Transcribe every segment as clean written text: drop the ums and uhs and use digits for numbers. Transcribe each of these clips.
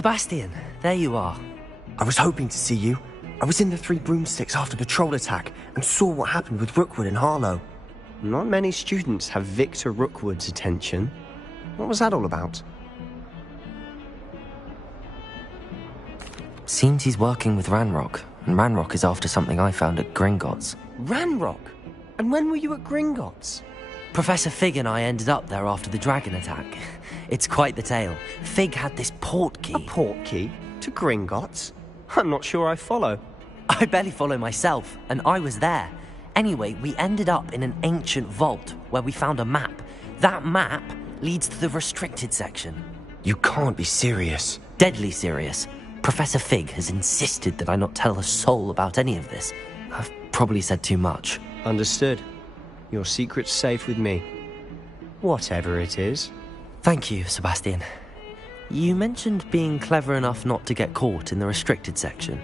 Sebastian, there you are. I was hoping to see you. I was in the Three Broomsticks after the troll attack and saw what happened with Rookwood and Harlow. Not many students have Victor Rookwood's attention. What was that all about? Seems he's working with Ranrock, and Ranrock is after something I found at Gringotts. Ranrock? And when were you at Gringotts? Professor Fig and I ended up there after the dragon attack. It's quite the tale. Fig had this port key. A port key? To Gringotts? I'm not sure I follow. I barely follow myself, and I was there. Anyway, we ended up in an ancient vault where we found a map. That map leads to the restricted section. You can't be serious. Deadly serious. Professor Fig has insisted that I not tell a soul about any of this. I've probably said too much. Understood. Your secret's safe with me. Whatever it is. Thank you, Sebastian. You mentioned being clever enough not to get caught in the restricted section.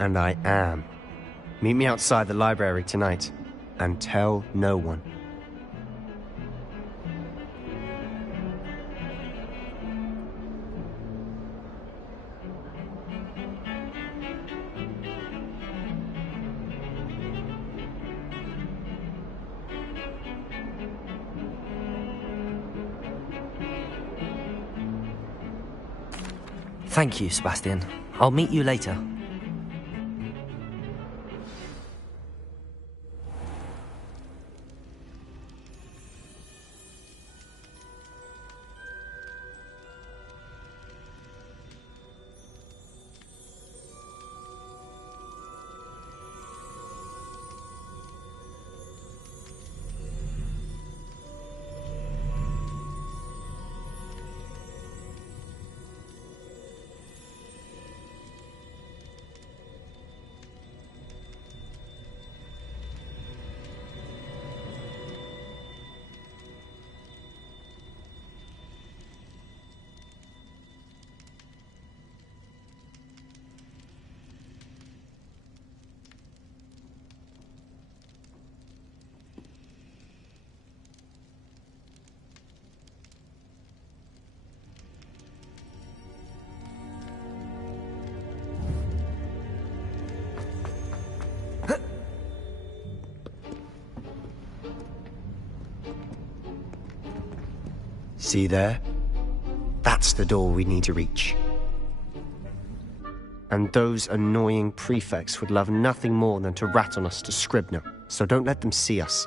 And I am. Meet me outside the library tonight, and tell no one. Thank you, Sebastian. I'll meet you later. See there? That's the door we need to reach. And those annoying prefects would love nothing more than to rat on us to Scribner, so don't let them see us.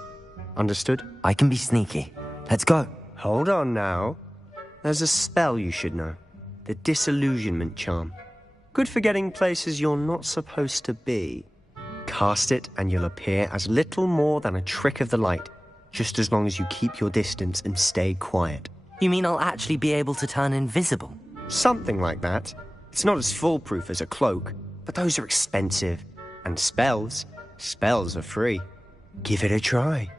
Understood? I can be sneaky. Let's go. Hold on now. There's a spell you should know. The Disillusionment Charm. Good for getting places you're not supposed to be. Cast it and you'll appear as little more than a trick of the light, just as long as you keep your distance and stay quiet. You mean I'll actually be able to turn invisible? Something like that. It's not as foolproof as a cloak, but those are expensive. And spells are free. Give it a try.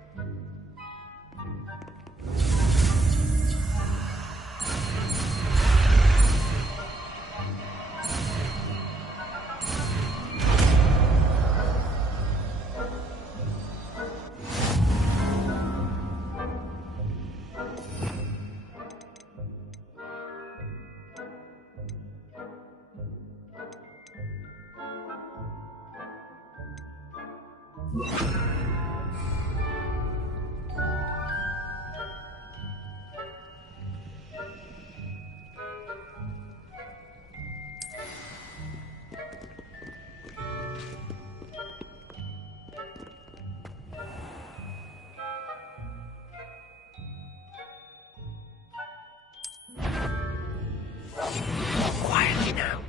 Quietly now.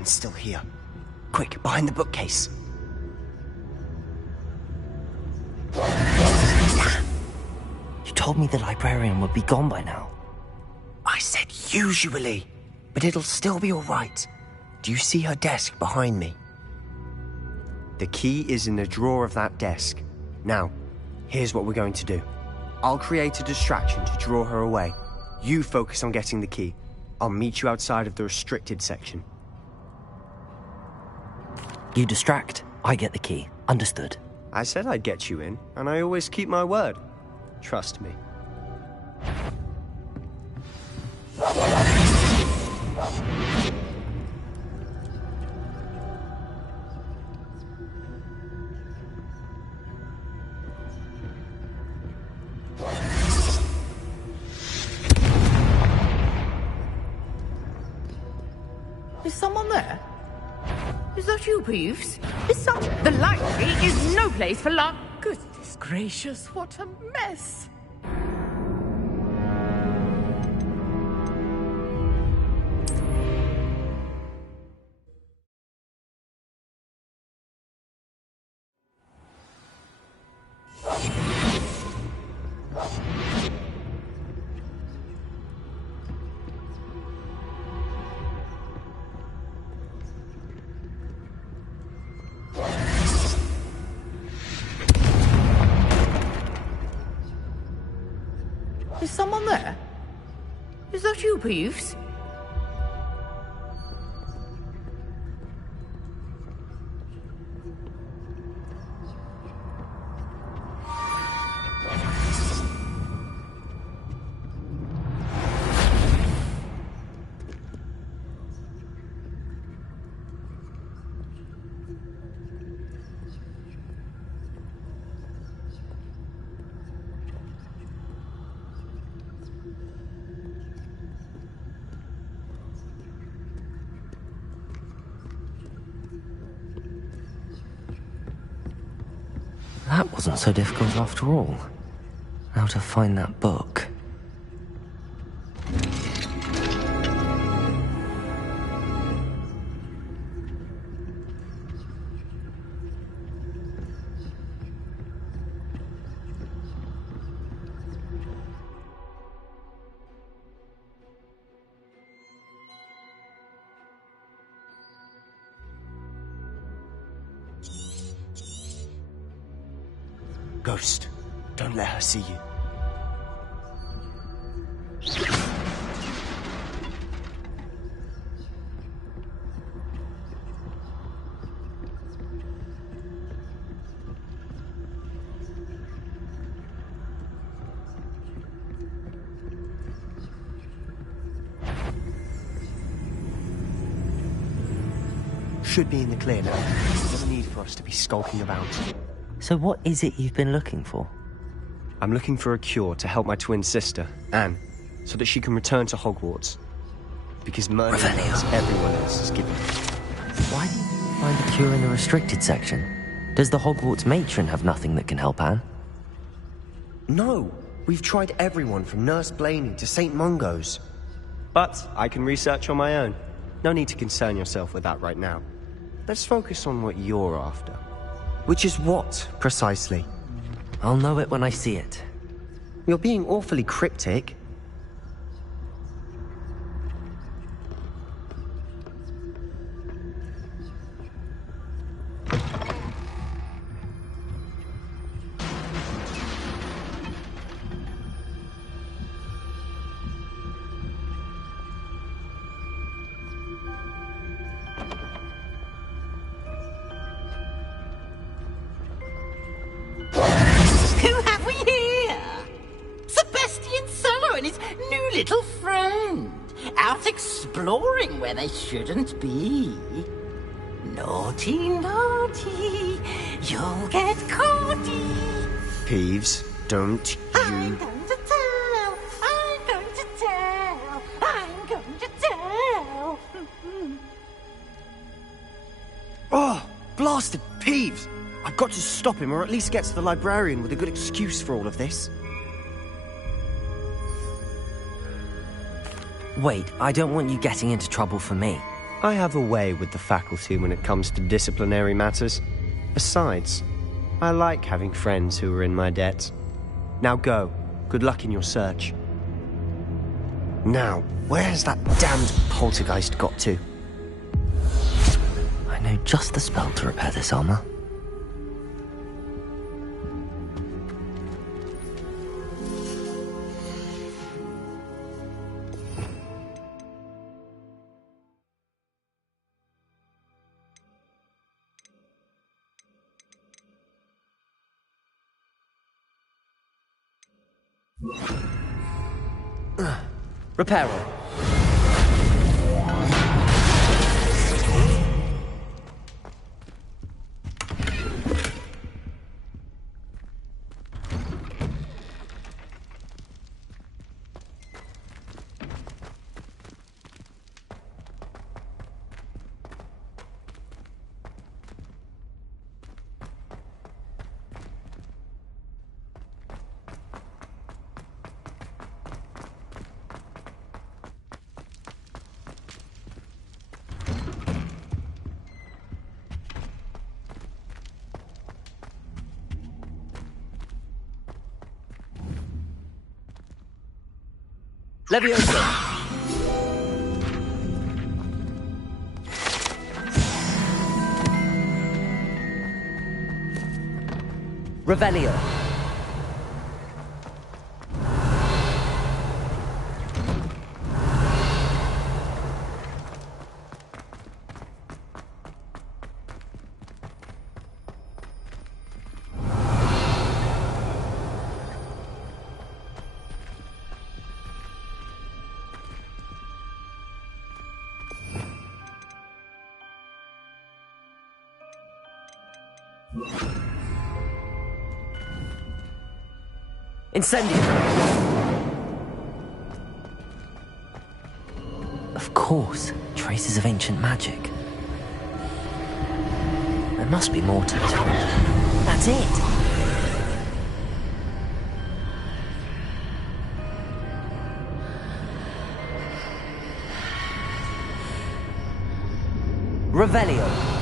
librarian's still here. Quick, behind the bookcase. You told me the librarian would be gone by now. I said usually, but it'll still be all right. Do you see her desk behind me? The key is in the drawer of that desk. Now, here's what we're going to do. I'll create a distraction to draw her away. You focus on getting the key. I'll meet you outside of the restricted section. You distract, I get the key. Understood. I said I'd get you in, and I always keep my word. Trust me. Is someone there? Is that you, Peeves? The library is no place for luck. Goodness gracious, what a mess. Is someone there? Is that you, Peeves? That wasn't so difficult after all. How to find that book. Ghost, don't let her see you. Should be in the clear now. No need for us to be skulking about. So what is it you've been looking for? I'm looking for a cure to help my twin sister, Anne, so that she can return to Hogwarts. Because Merlin knows everyone else is given. Why didn't you find a cure in the restricted section? Does the Hogwarts matron have nothing that can help Anne? No, we've tried everyone from Nurse Blaney to St. Mungo's. But I can research on my own. No need to concern yourself with that right now. Let's focus on what you're after. Which is what, precisely? I'll know it when I see it. You're being awfully cryptic. Who have we here? Sebastian Sallow and his new little friend. Out exploring where they shouldn't be. Naughty, naughty. You'll get caughty. Peeves, don't I'm you... going to tell. I'm going to tell. I'm going to tell. Oh, blasted Peeves! I've got to stop him, or at least get to the librarian with a good excuse for all of this. Wait, I don't want you getting into trouble for me. I have a way with the faculty when it comes to disciplinary matters. Besides, I like having friends who are in my debt. Now go. Good luck in your search. Now, where's that damned poltergeist got to? I know just the spell to repair this armor. Reparo. Leviosa! Revelio! Incendio! Of course, traces of ancient magic. There must be more to it. That's it! Revelio!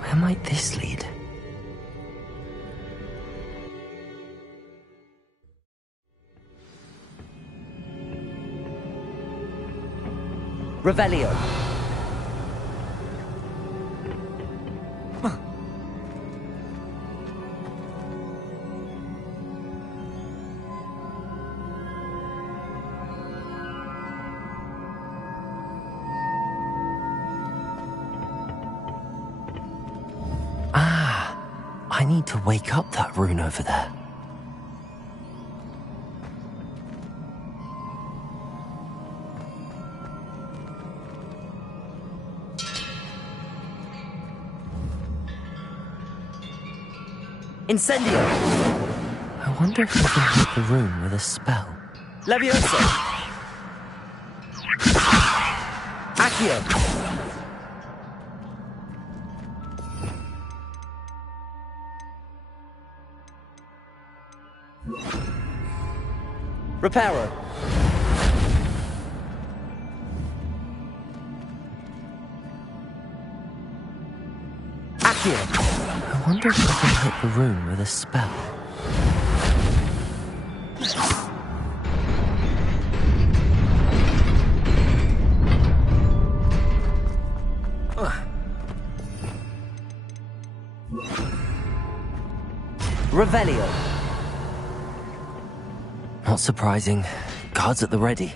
Where might this lead? Revelio. I need to wake up that rune over there. Incendio! I wonder if I can hit the rune with a spell. Leviosa! Accio! Reparo. Accio. I wonder if I can hit the rune with a spell. Revelio. Not surprising. Guards at the ready.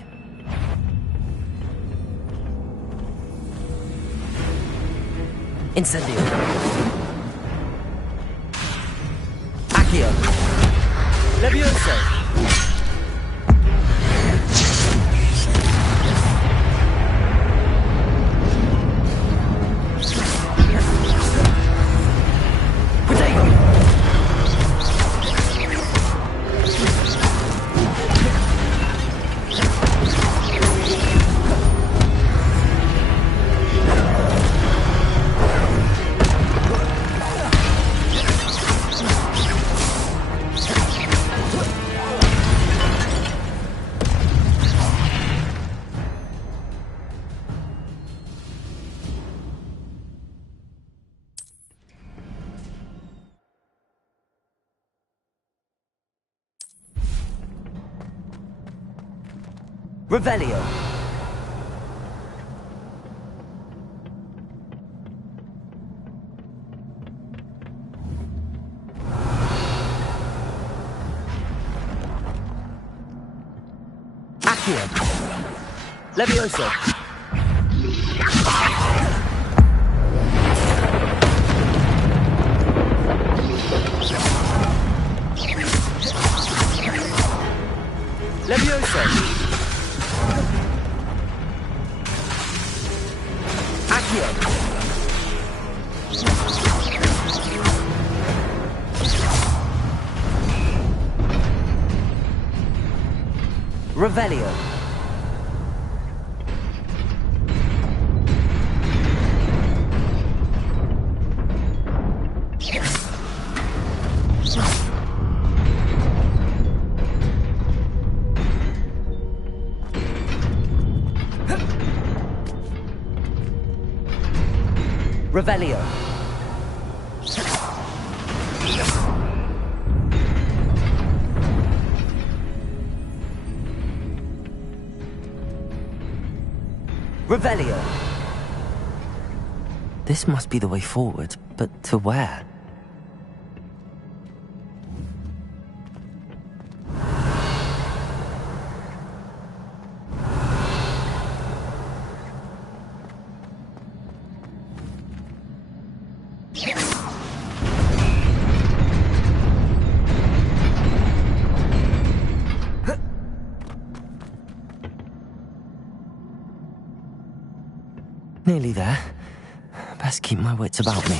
Incendio. Accio. Leviosa. Revelio. Accio. Levioso. Levioso. Accio. Revelio. Revelio. Revelio. This must be the way forward, but to where? Nearly there. Best keep my wits about me.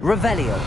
Revelio.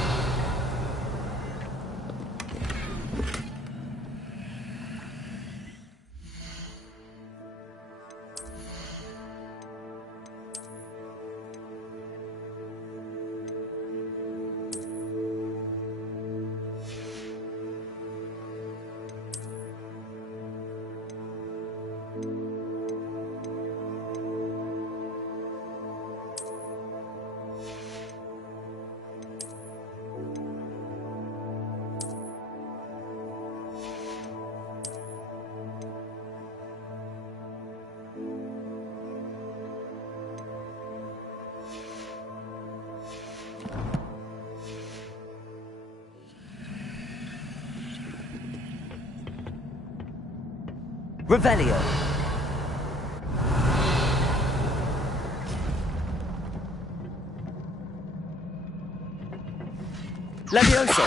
Revelio. Levioso.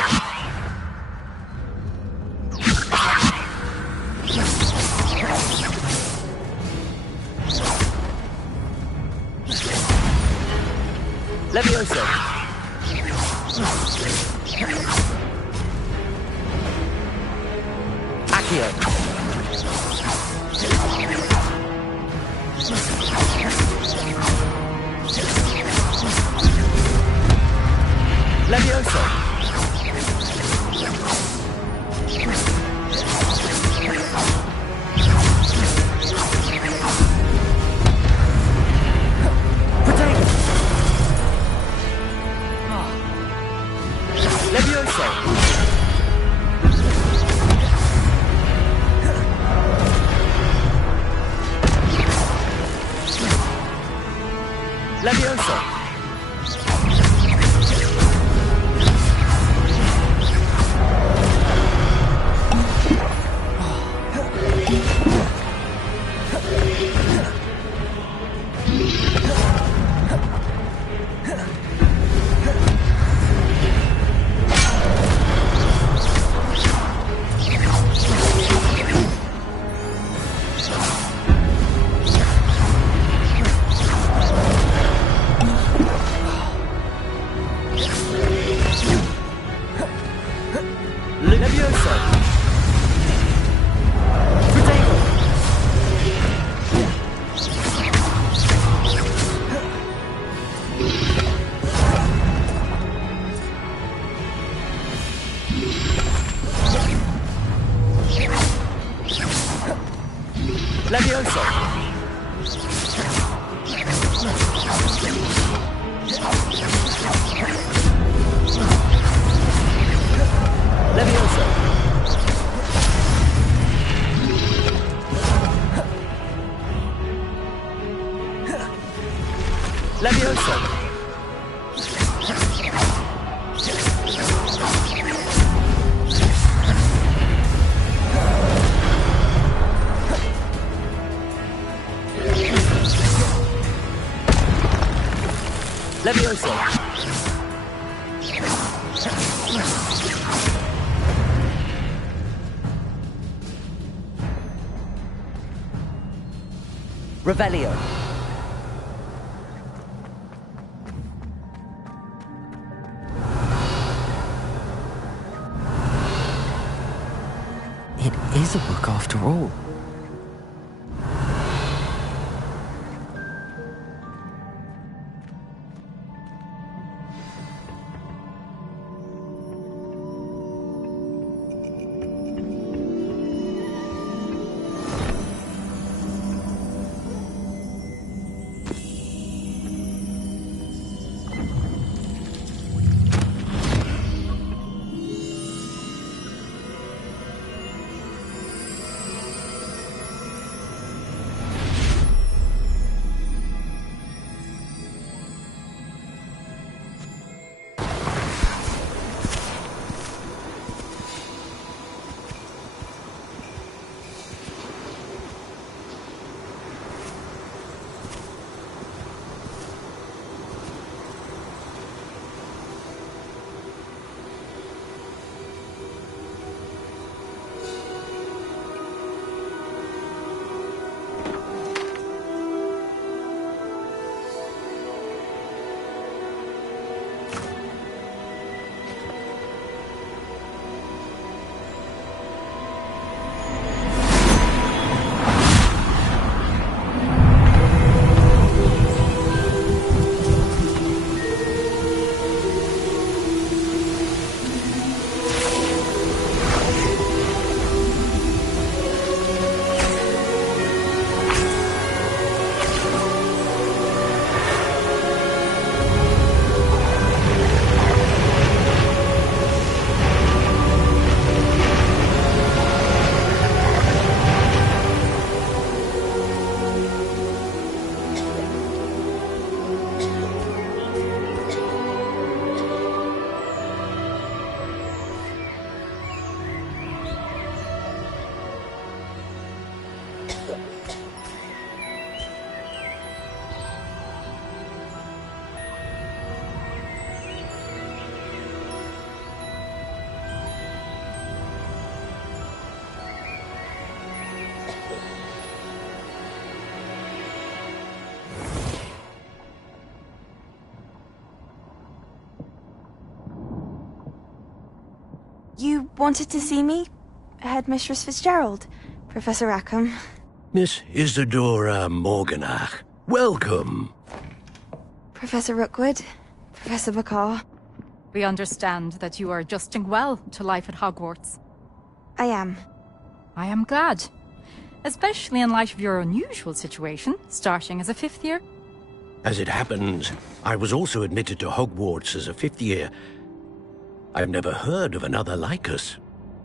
Levioso. Accio. Levioso. Protego. Levioso. Levioso. Levioso! Revelio. It is a book after all. You wanted to see me? Headmistress Fitzgerald? Professor Rackham? Miss Isadora Morganach, welcome. Professor Rookwood? Professor Bakar? We understand that you are adjusting well to life at Hogwarts. I am. I am glad. Especially in light of your unusual situation, starting as a 5th year. As it happens, I was also admitted to Hogwarts as a 5th year. I've never heard of another like us.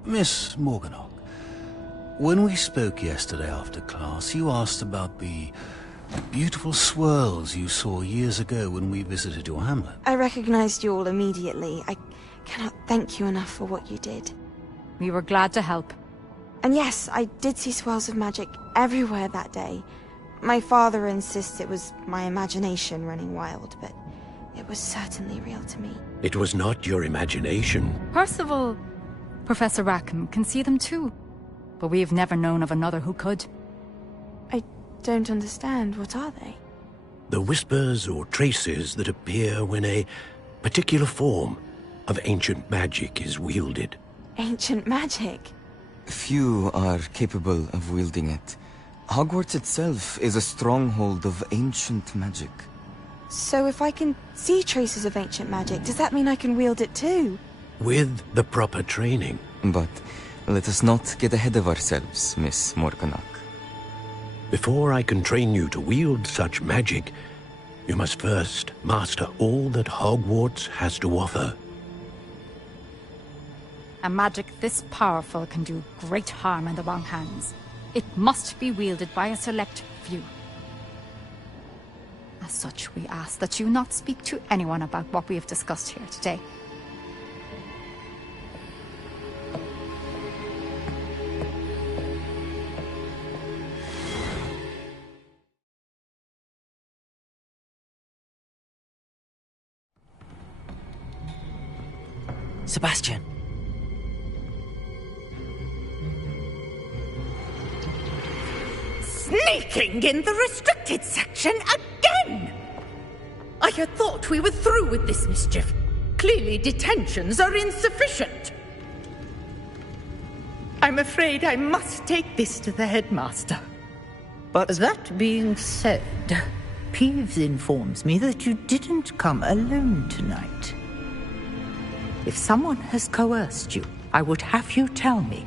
Miss Morganach, when we spoke yesterday after class, you asked about the beautiful swirls you saw years ago when we visited your hamlet. I recognized you all immediately. I cannot thank you enough for what you did. We were glad to help. And yes, I did see swirls of magic everywhere that day. My father insists it was my imagination running wild, but it was certainly real to me. It was not your imagination. Percival, Professor Rackham can see them too. But we have never known of another who could. I don't understand. What are they? The whispers or traces that appear when a particular form of ancient magic is wielded. Ancient magic? Few are capable of wielding it. Hogwarts itself is a stronghold of ancient magic. So if I can see traces of ancient magic, does that mean I can wield it too? With the proper training. But let us not get ahead of ourselves, Miss Morganach. Before I can train you to wield such magic, you must first master all that Hogwarts has to offer. A magic this powerful can do great harm in the wrong hands. It must be wielded by a select few. As such, we ask that you not speak to anyone about what we have discussed here today. Sebastian. Sneaking in the restricted section again! I had thought we were through with this mischief. Clearly detentions are insufficient. I'm afraid I must take this to the headmaster. But That being said, Peeves informs me that you didn't come alone tonight. If someone has coerced you, I would have you tell me.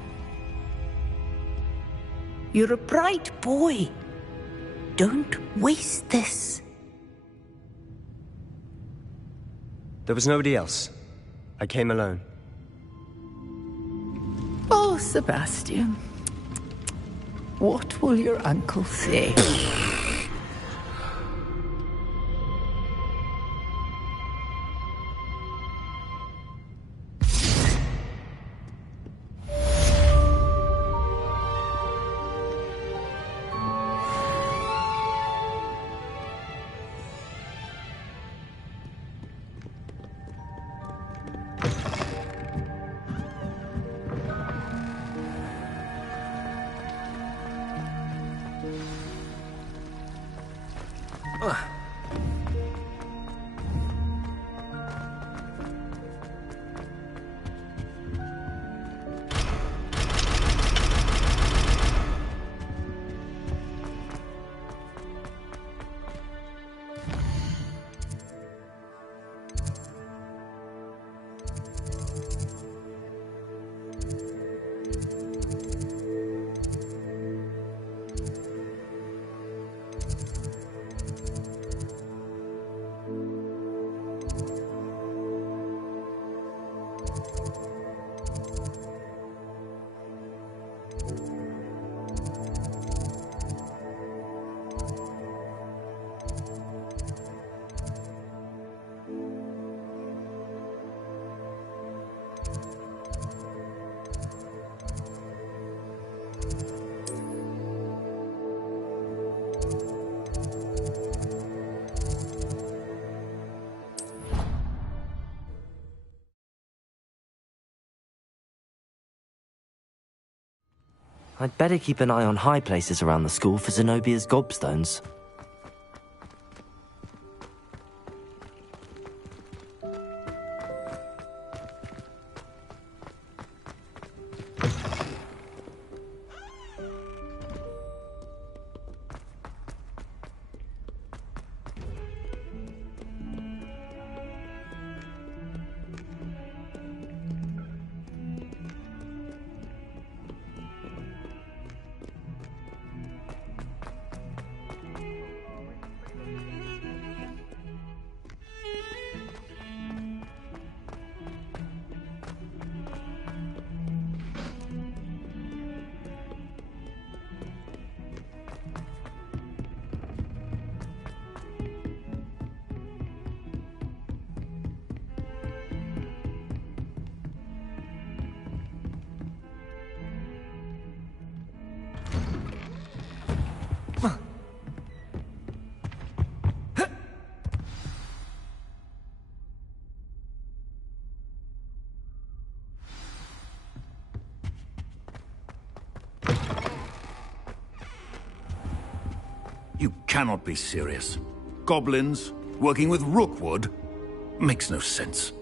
You're a bright boy. Don't waste this. there was nobody else. I came alone. Oh, Sebastian. What will your uncle say? I'd better keep an eye on high places around the school for Zenobia's gobstones. You cannot be serious. Goblins, working with Rookwood? Makes no sense.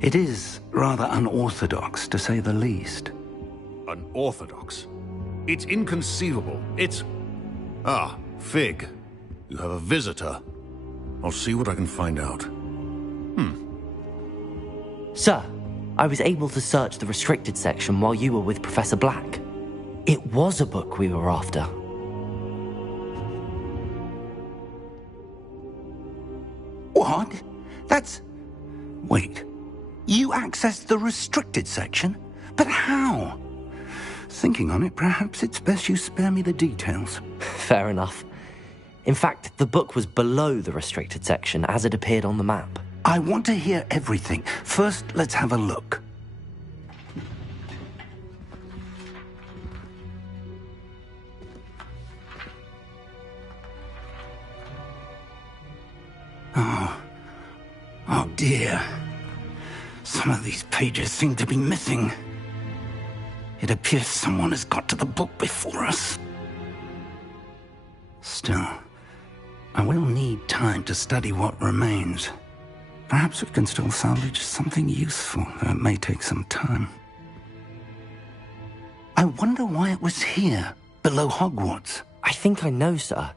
It is rather unorthodox, to say the least. Unorthodox? It's inconceivable. It's... Ah, Fig. You have a visitor. I'll see what I can find out. Sir, I was able to search the restricted section while you were with Professor Black. It was a book we were after. What? That's... Wait. You accessed the restricted section? But how? Thinking on it, perhaps it's best you spare me the details. Fair enough. In fact, the book was below the restricted section as it appeared on the map. I want to hear everything. First, let's have a look. Oh dear. Some of these pages seem to be missing. It appears someone has got to the book before us. Still, I will need time to study what remains. Perhaps we can still salvage something useful, though it may take some time. I wonder why it was here, below Hogwarts. I think I know, sir.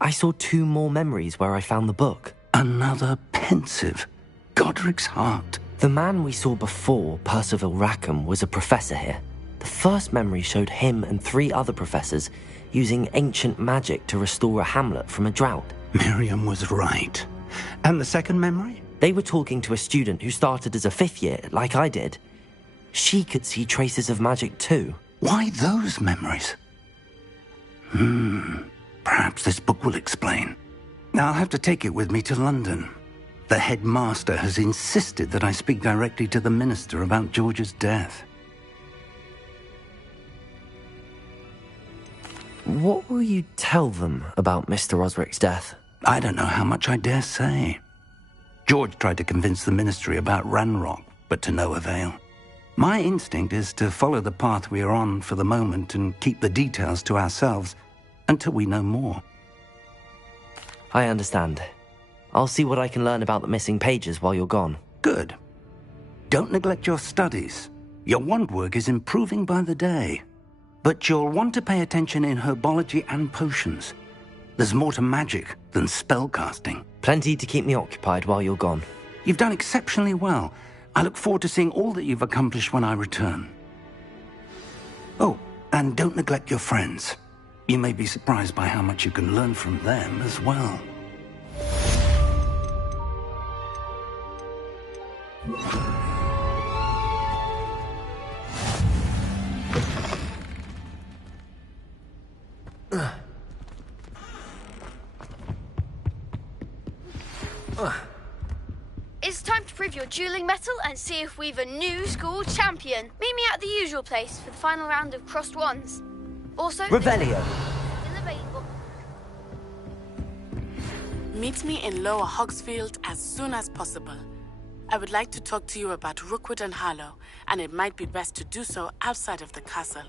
I saw 2 more memories where I found the book. Another pensive. Godric's heart. The man we saw before, Percival Rackham, was a professor here. The first memory showed him and 3 other professors using ancient magic to restore a hamlet from a drought. Miriam was right. And the second memory? They were talking to a student who started as a 5th year, like I did. She could see traces of magic too. Why those memories? Perhaps this book will explain. Now I'll have to take it with me to London. The headmaster has insisted that I speak directly to the minister about George's death. What will you tell them about Mr. Osric's death? I don't know how much I dare say. George tried to convince the ministry about Ranrock, but to no avail. My instinct is to follow the path we are on for the moment and keep the details to ourselves until we know more. I understand. I'll see what I can learn about the missing pages while you're gone. Good. Don't neglect your studies. Your wand work is improving by the day. But you'll want to pay attention in herbology and potions. There's more to magic than spellcasting. Plenty to keep me occupied while you're gone. You've done exceptionally well. I look forward to seeing all that you've accomplished when I return. Oh, and don't neglect your friends. You may be surprised by how much you can learn from them as well. It's time to prove your dueling mettle and see if we've a new school champion. Meet me at the usual place for the final round of crossed wands. Also, Revelio. Still available. Meet me in Lower Hogsfield as soon as possible. I would like to talk to you about Rookwood and Harlow, and it might be best to do so outside of the castle.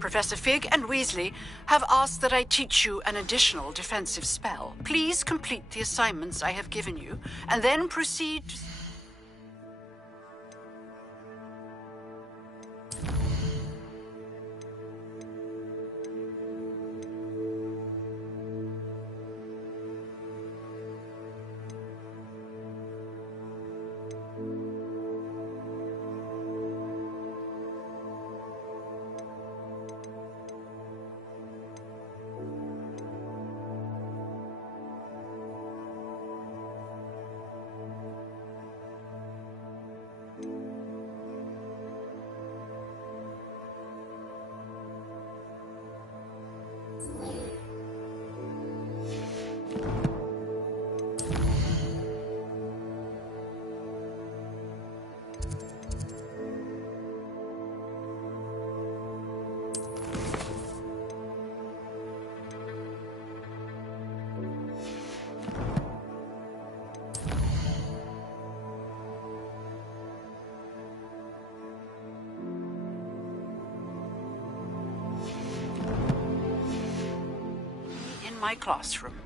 Professor Fig and Weasley have asked that I teach you an additional defensive spell. Please complete the assignments I have given you, and then proceed... my classroom.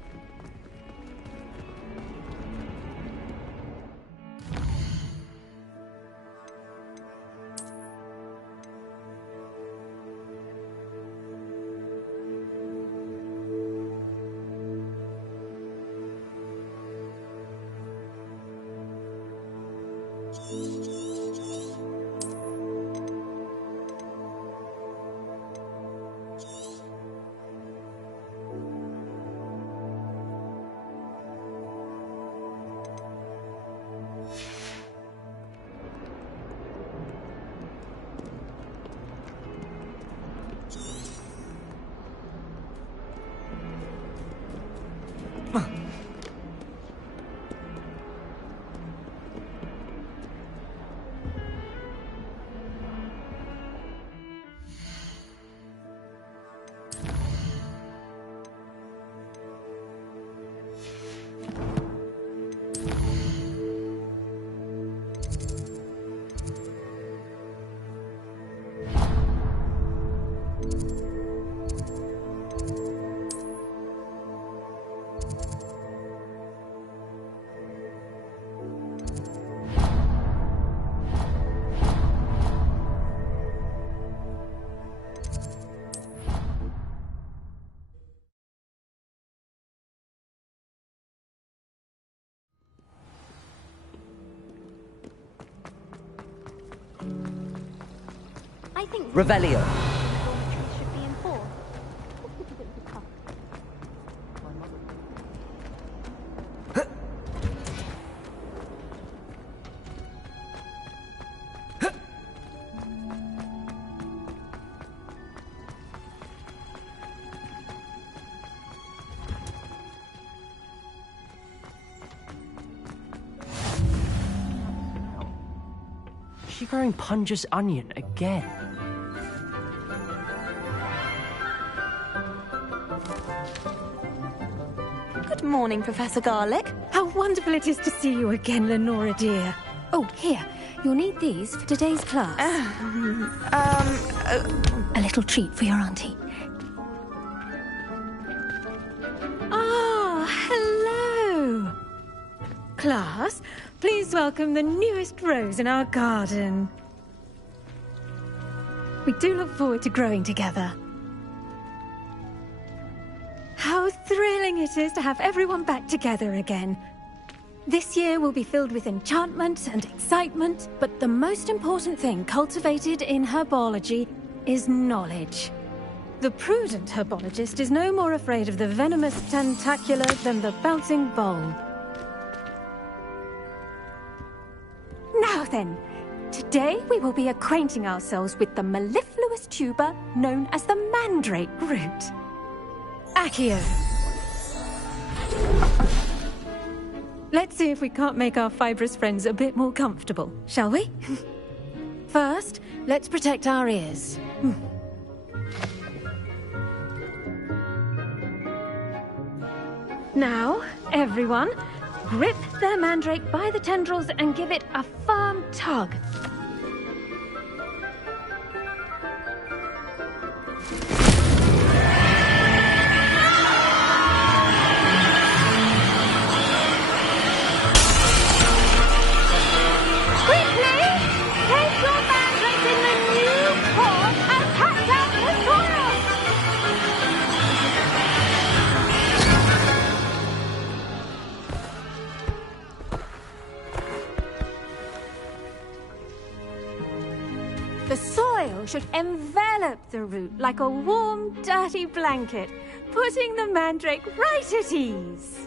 I think Revelio. dormitories should be enforced. Is she growing Punja's onion again? Good morning, Professor Garlick. How wonderful it is to see you again, Lenora dear. Oh, here. You'll need these for today's class. A little treat for your auntie. Ah, hello. Class, please welcome the newest rose in our garden. We do look forward to growing together. How thrilling it is to have everyone back together again. This year will be filled with enchantment and excitement, but the most important thing cultivated in herbology is knowledge. The prudent herbologist is no more afraid of the venomous tentacula than the bouncing bulb. Now then, today we will be acquainting ourselves with the mellifluous tuber known as the mandrake root. Accio. Let's see if we can't make our fibrous friends a bit more comfortable, shall we? First, let's protect our ears. Now, everyone, grip their mandrake by the tendrils and give it a firm tug. The soil should envelop the root like a warm, dirty blanket, putting the mandrake right at ease.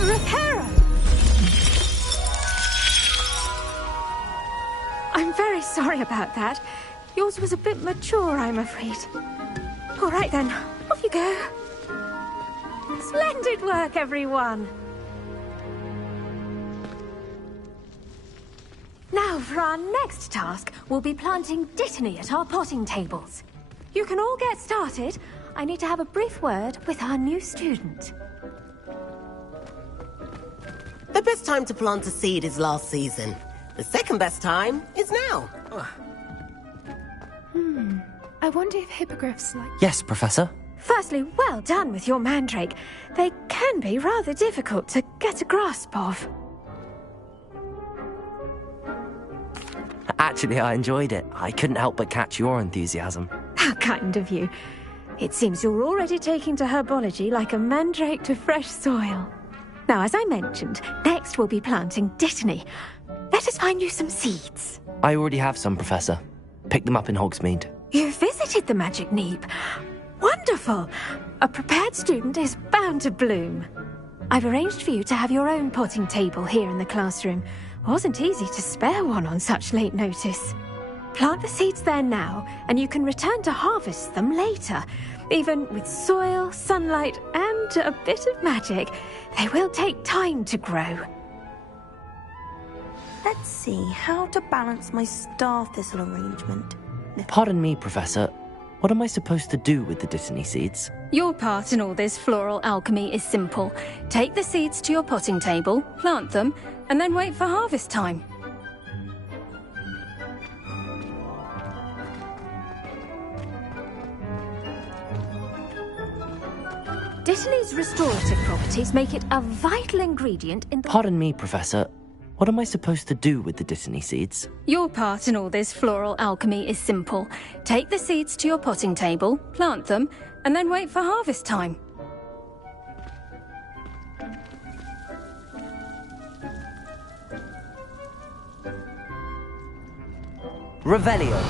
Reparo! I'm very sorry about that. Yours was a bit mature, I'm afraid. All right then, off you go. Splendid work, everyone. Now, for our next task, we'll be planting dittany at our potting tables. You can all get started. I need to have a brief word with our new student. The best time to plant a seed is last season. The second best time is now. I wonder if hippogriffs like... Yes, Professor. Firstly, well done with your mandrake. They can be rather difficult to get a grasp of. Actually, I enjoyed it. I couldn't help but catch your enthusiasm. How kind of you. It seems you're already taking to herbology like a mandrake to fresh soil. Now, as I mentioned, next we'll be planting dittany. Let us find you some seeds. I already have some, Professor. Picked them up in Hogsmeade. You visited the Magic Neep. Wonderful! A prepared student is bound to bloom. I've arranged for you to have your own potting table here in the classroom. Wasn't easy to spare one on such late notice. Plant the seeds there now, and you can return to harvest them later. Even with soil, sunlight, and a bit of magic, they will take time to grow. Let's see how to balance my star thistle arrangement. Pardon me, Professor. What am I supposed to do with the Dittany seeds? Your part in all this floral alchemy is simple. Take the seeds to your potting table, plant them, and then wait for harvest time. Dittany's restorative properties make it a vital ingredient in the... Pardon me, Professor. What am I supposed to do with the Dittany seeds? Your part in all this floral alchemy is simple. Take the seeds to your potting table, plant them, and then wait for harvest time. Revelio.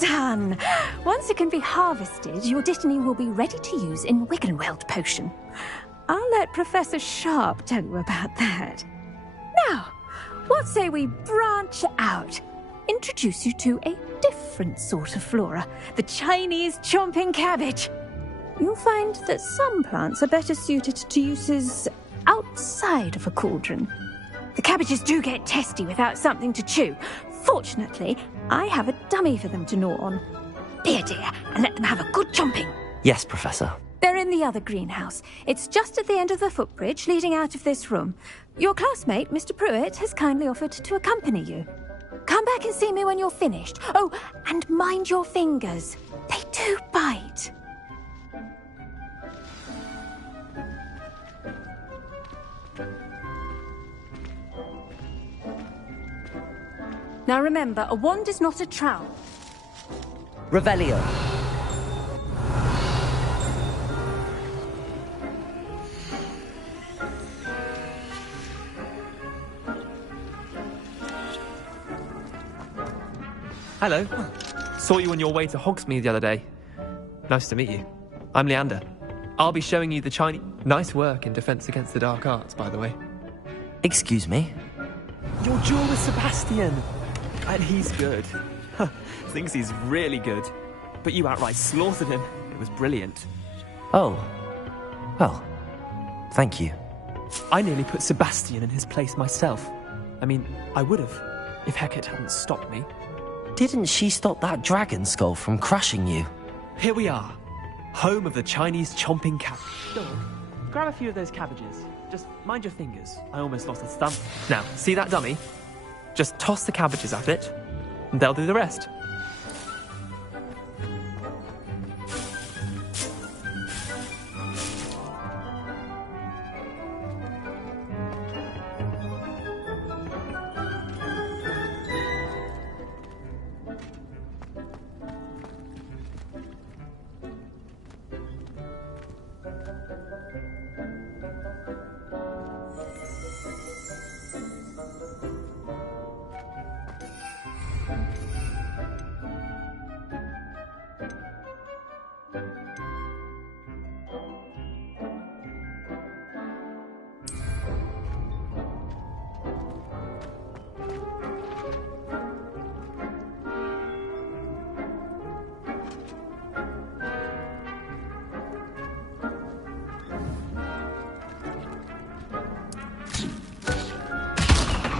Done! Once it can be harvested, your Dittany will be ready to use in Wiggenweld potion. I'll let Professor Sharp tell you about that. Now, what say we branch out? Introduce you to a different sort of flora, the Chinese chomping cabbage. You'll find that some plants are better suited to uses outside of a cauldron. The cabbages do get testy without something to chew. Fortunately, I have a dummy for them to gnaw on. Be a dear and let them have a good chomping. Yes, Professor. They're in the other greenhouse. It's just at the end of the footbridge leading out of this room. Your classmate, Mr. Pruitt, has kindly offered to accompany you. Come back and see me when you're finished. Oh, and mind your fingers. They do bite. Now remember, a wand is not a trowel. Revelio. Hello. Saw you on your way to Hogsmeade the other day. Nice to meet you. I'm Leander. I'll be showing you the Chinese... Nice work in Defense Against the Dark Arts, by the way. Excuse me? Your duel with Sebastian! And he's good. Thinks he's really good. But you outright slaughtered him. It was brilliant. Oh. Well, thank you. I nearly put Sebastian in his place myself. I mean, I would have, if Hecate hadn't stopped me. Didn't she stop that dragon skull from crushing you? Here we are. Home of the Chinese chomping cabbage. Dog, grab a few of those cabbages. Just mind your fingers. I almost lost a stump. Now, see that dummy? Just toss the cabbages at it, and they'll do the rest.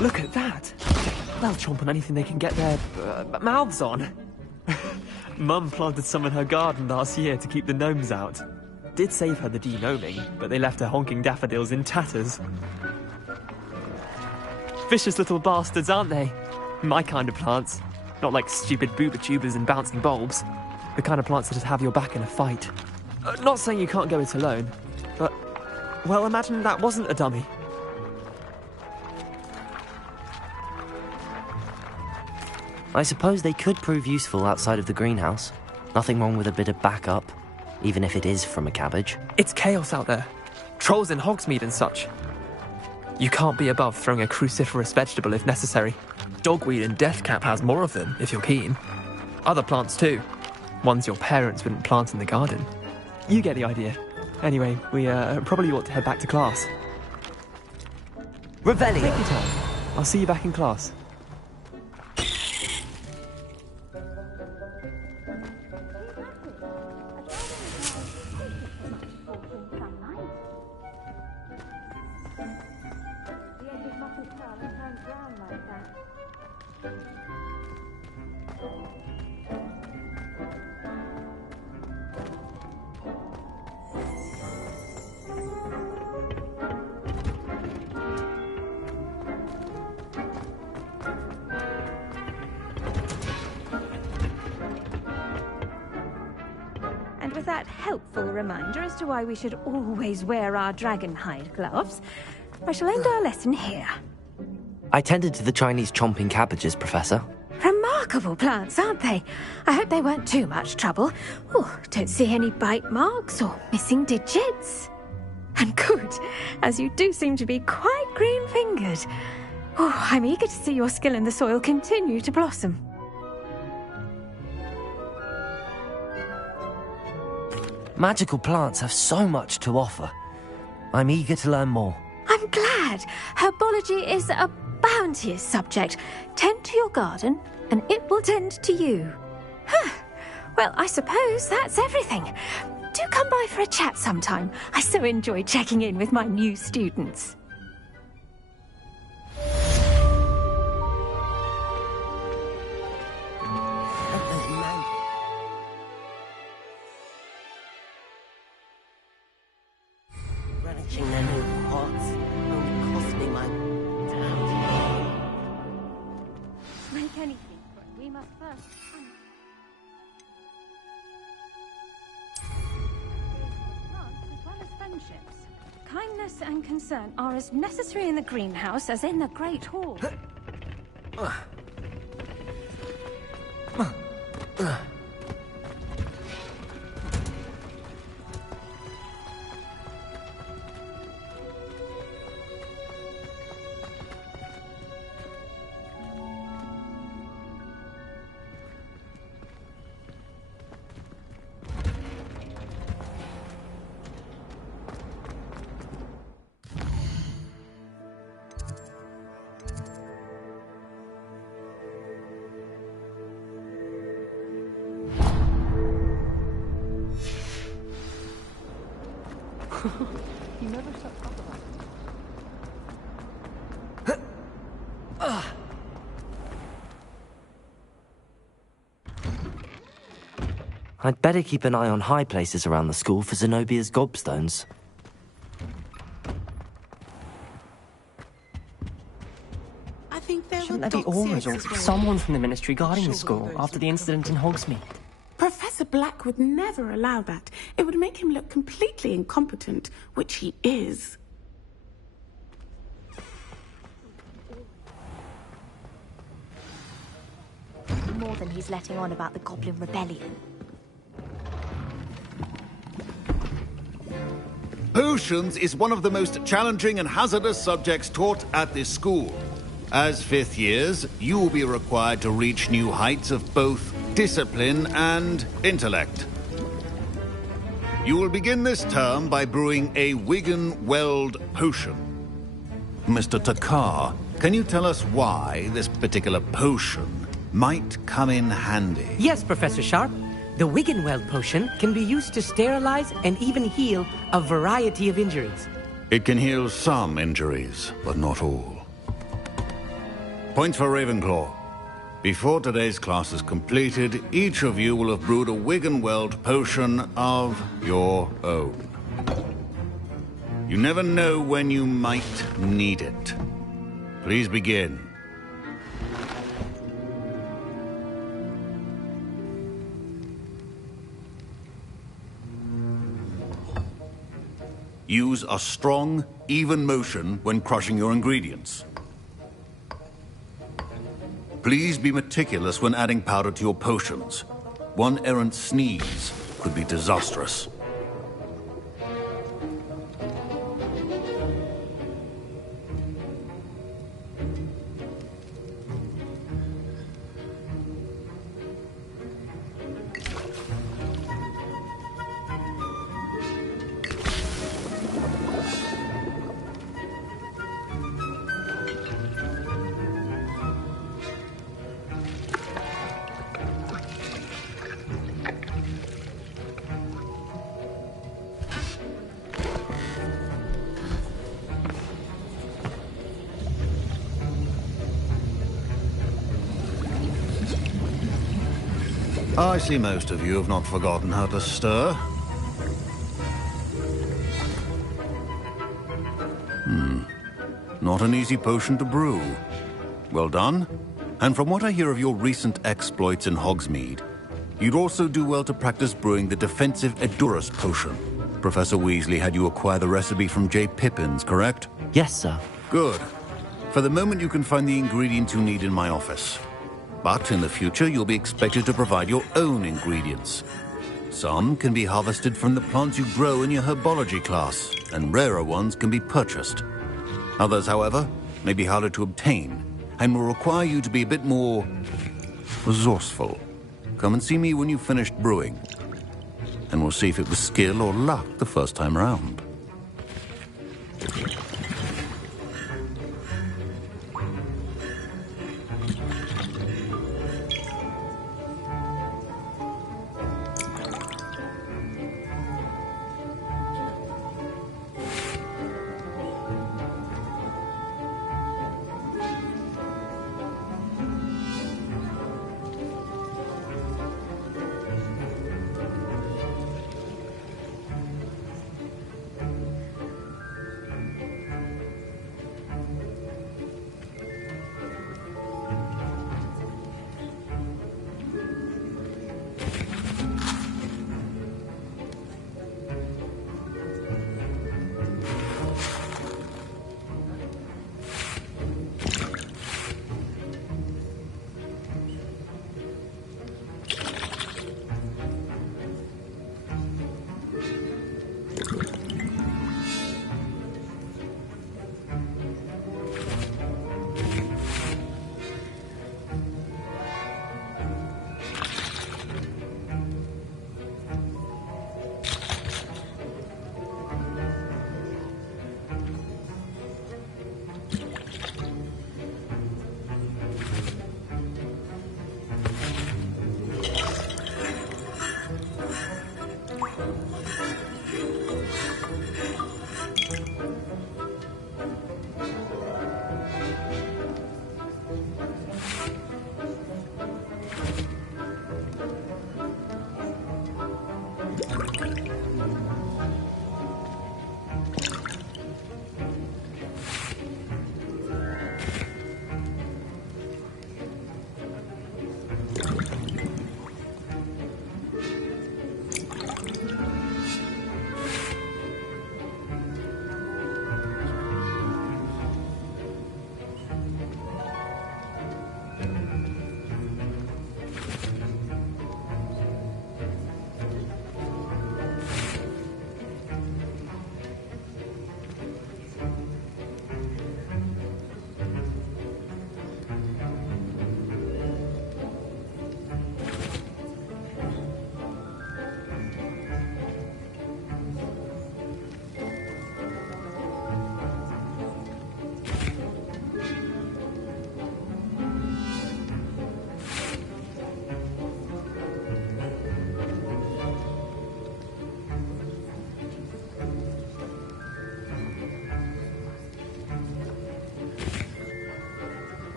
Look at that! They'll chomp on anything they can get their mouths on. Mum planted some in her garden last year to keep the gnomes out. Did save her the de-gnoming, but they left her honking daffodils in tatters. Vicious little bastards, aren't they? My kind of plants. Not like stupid booba tubers and bouncing bulbs. The kind of plants that just have your back in a fight. Not saying you can't go it alone, but... well, imagine that wasn't a dummy. I suppose they could prove useful outside of the greenhouse. Nothing wrong with a bit of backup, even if it is from a cabbage. It's chaos out there. Trolls in Hogsmeade and such. You can't be above throwing a cruciferous vegetable if necessary. Dogweed and deathcap has more of them, if you're keen. Other plants too. Ones your parents wouldn't plant in the garden. You get the idea. Anyway, we probably ought to head back to class. Revelio! Take your time. I'll see you back in class. And with that helpful reminder as to why we should always wear our dragonhide gloves, I shall end our lesson here. I tended to the Chinese chomping cabbages, Professor. Remarkable plants, aren't they? I hope they weren't too much trouble. Oh, don't see any bite marks or missing digits. And good, as you do seem to be quite green-fingered. Oh, I'm eager to see your skill in the soil continue to blossom. Magical plants have so much to offer. I'm eager to learn more. I'm glad. Herbology is a bounteous subject. Tend to your garden, and it will tend to you. Huh. Well, I suppose that's everything. Do come by for a chat sometime. I so enjoy checking in with my new students. Relishing their new pots only cost me my time. Make anything, but we must first... as well as friendships. Kindness and concern are as necessary in the greenhouse as in the Great Hall. You never shut up about I'd better keep an eye on high places around the school for Zenobia's gobstones. I think there Shouldn't were there be dogs orders or someone from the Ministry guarding the school after the incident in Hogsmeade? Professor Black would never allow that. It would make him look completely incompetent, which he is. More than he's letting on about the Goblin Rebellion. Potions is one of the most challenging and hazardous subjects taught at this school. As fifth years, you will be required to reach new heights of both discipline and intellect. You will begin this term by brewing a Wigan-Weld potion. Mr. Takar, can you tell us why this particular potion might come in handy? Yes, Professor Sharp. The Wigan-Weld potion can be used to sterilize and even heal a variety of injuries. It can heal some injuries, but not all. Points for Ravenclaw. Before today's class is completed, each of you will have brewed a Wigan-Weld potion of your own. You never know when you might need it. Please begin. Use a strong, even motion when crushing your ingredients. Please be meticulous when adding powder to your potions. One errant sneeze could be disastrous. I see most of you have not forgotten how to stir. Not an easy potion to brew. Well done. And from what I hear of your recent exploits in Hogsmeade, you'd also do well to practice brewing the defensive Edurus potion. Professor Weasley had you acquire the recipe from J. Pippin's, correct? Yes, sir. Good. For the moment, you can find the ingredients you need in my office. But in the future, you'll be expected to provide your own ingredients. Some can be harvested from the plants you grow in your herbology class, and rarer ones can be purchased. Others, however, may be harder to obtain, and will require you to be a bit more resourceful. Come and see me when you've finished brewing, and we'll see if it was skill or luck the first time around.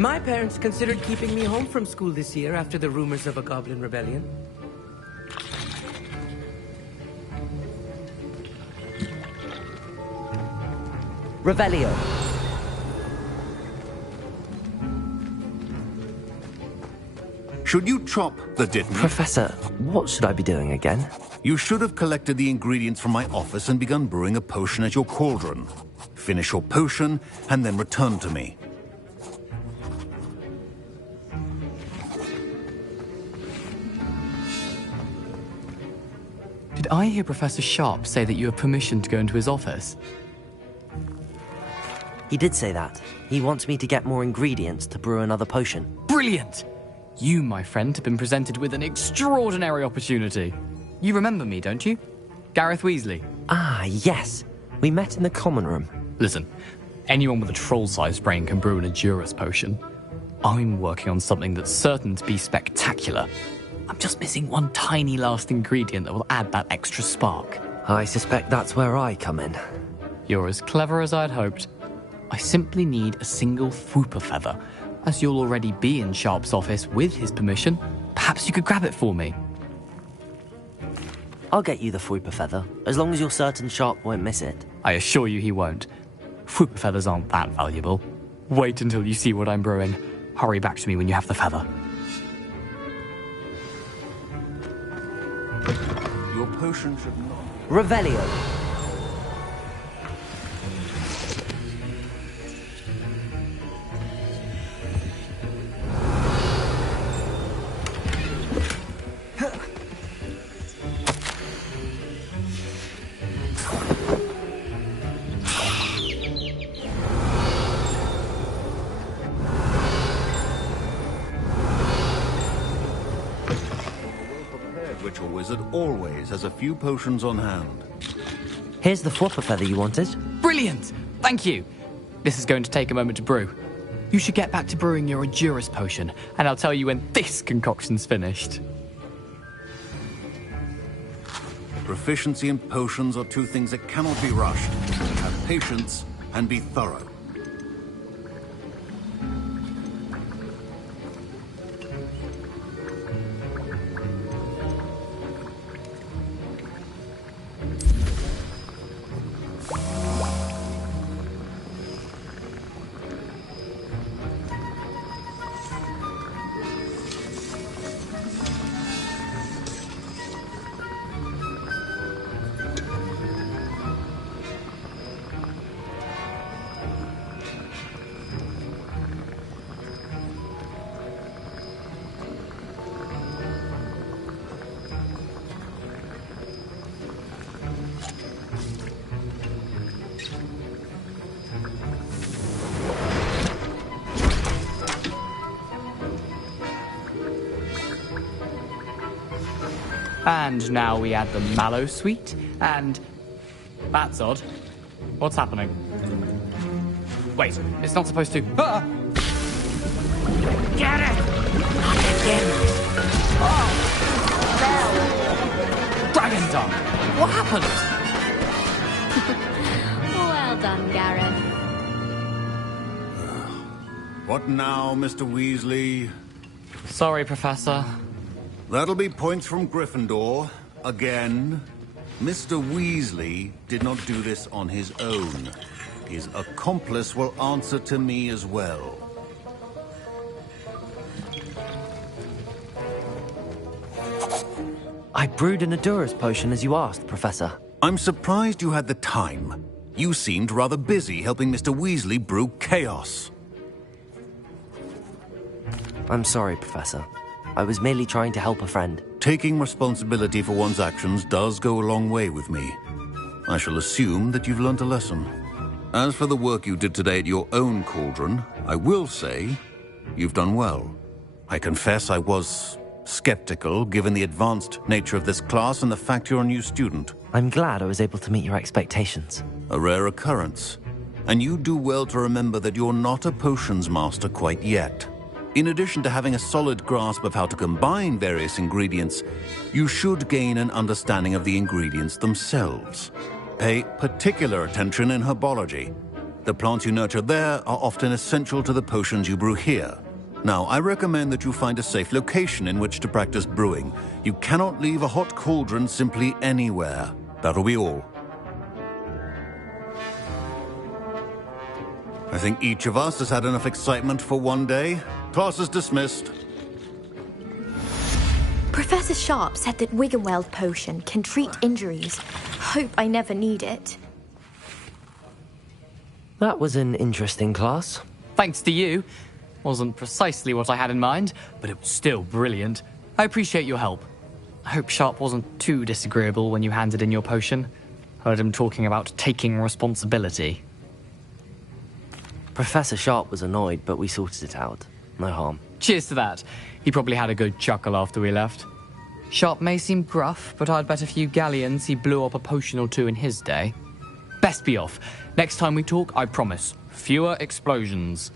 My parents considered keeping me home from school this year after the rumors of a goblin rebellion. Revelio. Should you chop the Dittany? Professor, what should I be doing again? You should have collected the ingredients from my office and begun brewing a potion at your cauldron. Finish your potion and then return to me. Did I hear Professor Sharp say that you have permission to go into his office? He did say that. He wants me to get more ingredients to brew another potion. Brilliant! You, my friend, have been presented with an extraordinary opportunity. You remember me, don't you? Gareth Weasley. Ah, yes. We met in the common room. Listen, anyone with a troll-sized brain can brew an Edurus potion. I'm working on something that's certain to be spectacular. I'm just missing one tiny last ingredient that will add that extra spark. I suspect that's where I come in. You're as clever as I'd hoped. I simply need a single Fwooper feather. As you'll already be in Sharp's office with his permission, perhaps you could grab it for me. I'll get you the Fwooper feather, as long as you're certain Sharp won't miss it. I assure you he won't. Fwooper feathers aren't that valuable. Wait until you see what I'm brewing. Hurry back to me when you have the feather. Your potion should not... Revelio. Ritual wizard always has a few potions on hand. Here's the Fwooper feather you wanted. Brilliant! Thank you! This is going to take a moment to brew. You should get back to brewing your Edurus potion, and I'll tell you when this concoction's finished. Proficiency and potions are two things that cannot be rushed. Have patience and be thorough. And now we add the mallow sweet, and... That's odd. What's happening? Wait, it's not supposed to... Ah! Get it! Not again! Oh! Dragon Dung! What happened? Well done, Gareth. What now, Mr. Weasley? Sorry, Professor. That'll be points from Gryffindor. Again. Mr. Weasley did not do this on his own. His accomplice will answer to me as well. I brewed an Edurus potion as you asked, Professor. I'm surprised you had the time. You seemed rather busy helping Mr. Weasley brew chaos. I'm sorry, Professor. I was merely trying to help a friend. Taking responsibility for one's actions does go a long way with me. I shall assume that you've learnt a lesson. As for the work you did today at your own cauldron, I will say you've done well. I confess I was skeptical, given the advanced nature of this class and the fact you're a new student. I'm glad I was able to meet your expectations. A rare occurrence. And you do well to remember that you're not a potions master quite yet. In addition to having a solid grasp of how to combine various ingredients, you should gain an understanding of the ingredients themselves. Pay particular attention in herbology. The plants you nurture there are often essential to the potions you brew here. Now, I recommend that you find a safe location in which to practice brewing. You cannot leave a hot cauldron simply anywhere. That'll be all. I think each of us has had enough excitement for one day. Class is dismissed. Professor Sharp said that Wiggenweld potion can treat injuries. Hope I never need it. That was an interesting class. Thanks to you. Wasn't precisely what I had in mind, but it was still brilliant. I appreciate your help. I hope Sharp wasn't too disagreeable when you handed in your potion. Heard him talking about taking responsibility. Professor Sharp was annoyed, but we sorted it out. No harm. Cheers to that. He probably had a good chuckle after we left. Sharp may seem gruff, but I'd bet a few galleons he blew up a potion or two in his day. Best be off. Next time we talk, I promise, fewer explosions.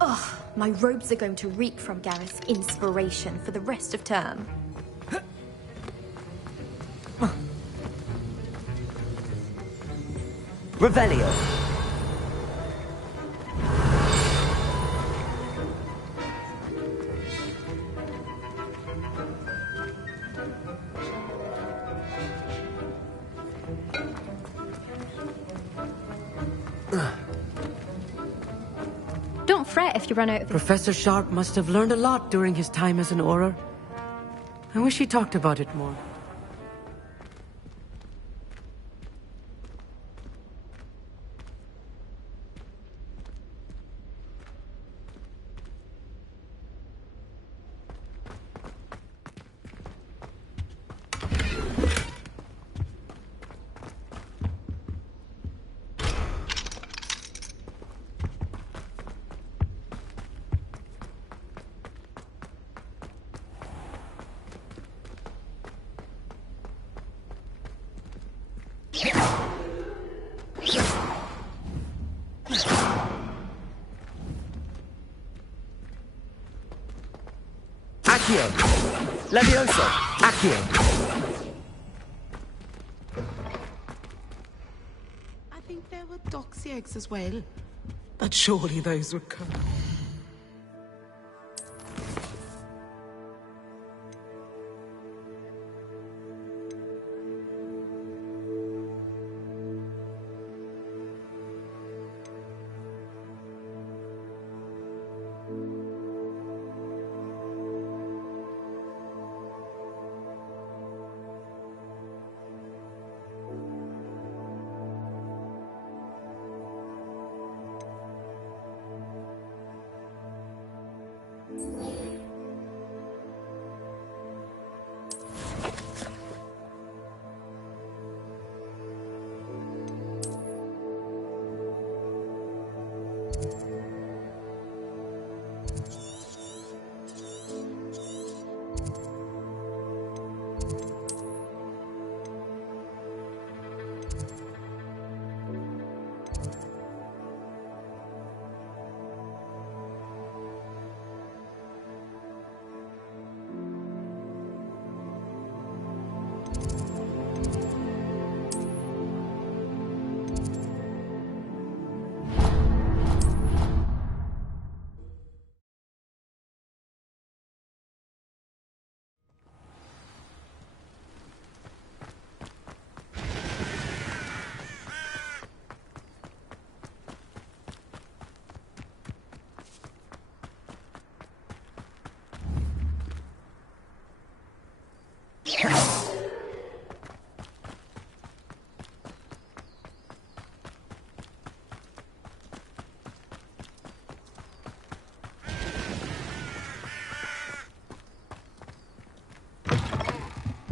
Ugh, my robes are going to reek from Gareth's inspiration for the rest of term. Revelio. Don't fret if you run out of... Professor Sharp must have learned a lot during his time as an Auror. I wish he talked about it more. Accio! Levioso! Accio! I think there were doxy eggs as well. But surely those would come.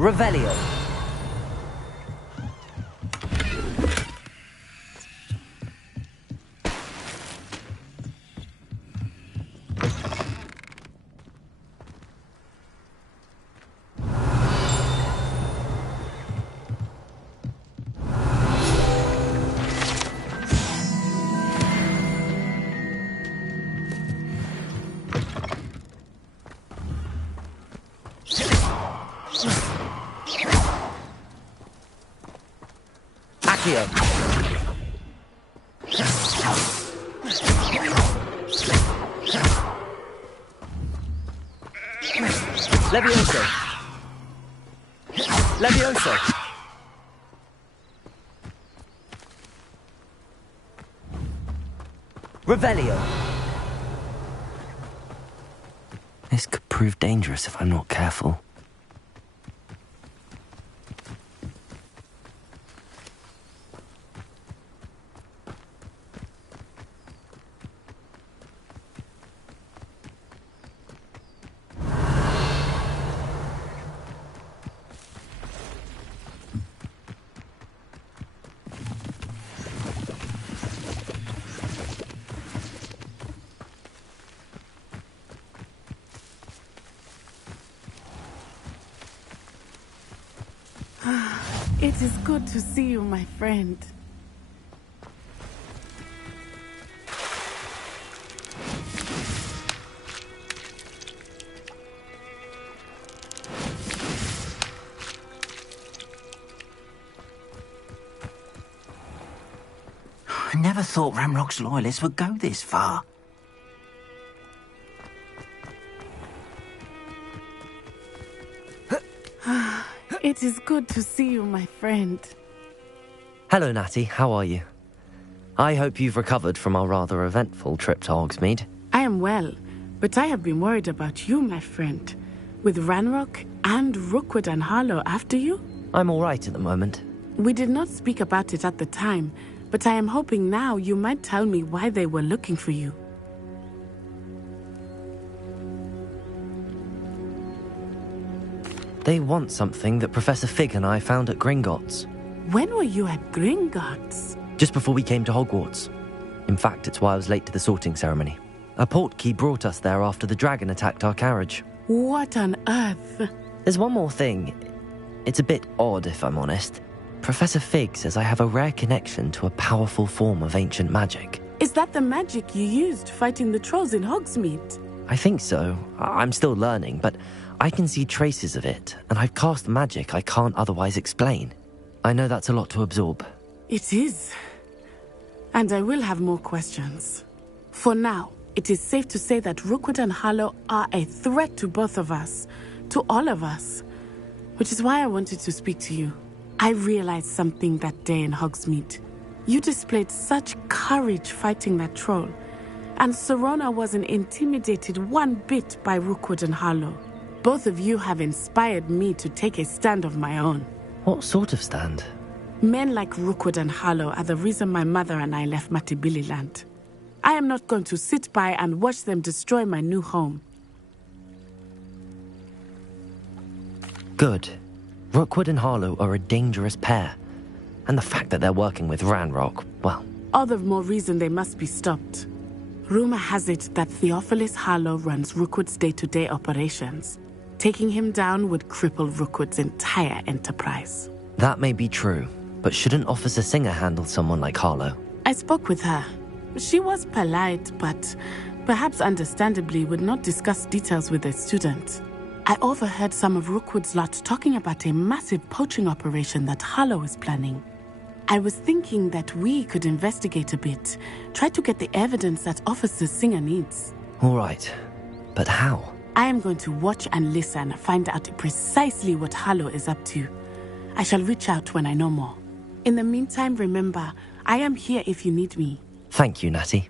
Revelio. Accio! Levioso! Levioso! Revelio! This could prove dangerous if I'm not careful. It is good to see you, my friend. I never thought Ramrock's loyalists would go this far. It is good to see you, my friend. Hello, Natty. How are you? I hope you've recovered from our rather eventful trip to Hogsmeade. I am well, but I have been worried about you, my friend. With Ranrock and Rookwood and Harlow after you? I'm all right at the moment. We did not speak about it at the time, but I am hoping now you might tell me why they were looking for you. They want something that Professor Fig and I found at Gringotts. When were you at Gringotts? Just before we came to Hogwarts. In fact, it's why I was late to the sorting ceremony. A portkey brought us there after the dragon attacked our carriage. What on earth? There's one more thing. It's a bit odd, if I'm honest. Professor Fig says I have a rare connection to a powerful form of ancient magic. Is that the magic you used fighting the trolls in Hogsmeade? I think so. I'm still learning, but I can see traces of it, and I've cast magic I can't otherwise explain. I know that's a lot to absorb. It is. And I will have more questions. For now, it is safe to say that Rookwood and Harlow are a threat to both of us, to all of us. Which is why I wanted to speak to you. I realized something that day in Hogsmeade. You displayed such courage fighting that troll, and Serona wasn't intimidated one bit by Rookwood and Harlow. Both of you have inspired me to take a stand of my own. What sort of stand? Men like Rookwood and Harlow are the reason my mother and I left Matabeleland. I am not going to sit by and watch them destroy my new home. Good. Rookwood and Harlow are a dangerous pair. And the fact that they're working with Ranrock, well... All the more reason they must be stopped. Rumor has it that Theophilus Harlow runs Rookwood's day-to-day operations. Taking him down would cripple Rookwood's entire enterprise. That may be true, but shouldn't Officer Singer handle someone like Harlow? I spoke with her. She was polite, but perhaps understandably would not discuss details with a student. I overheard some of Rookwood's lot talking about a massive poaching operation that Harlow is planning. I was thinking that we could investigate a bit, try to get the evidence that Officer Singer needs. All right, but how? I am going to watch and listen, find out precisely what Harlow is up to. I shall reach out when I know more. In the meantime, remember, I am here if you need me. Thank you, Natty.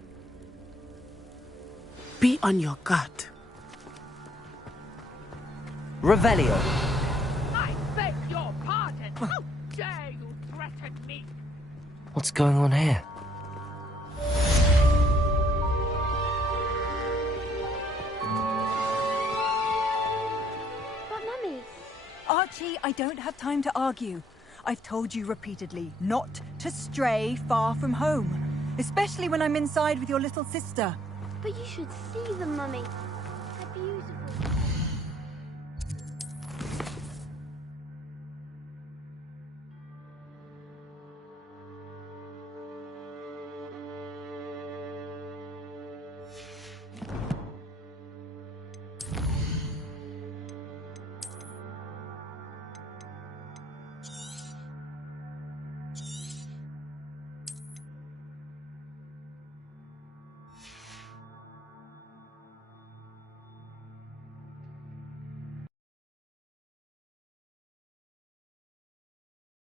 Be on your guard. Revelio. I beg your pardon. How dare you threaten me? What's going on here? But Mummy... Archie, I don't have time to argue. I've told you repeatedly not to stray far from home, especially when I'm inside with your little sister. But you should see them, Mummy. They're beautiful.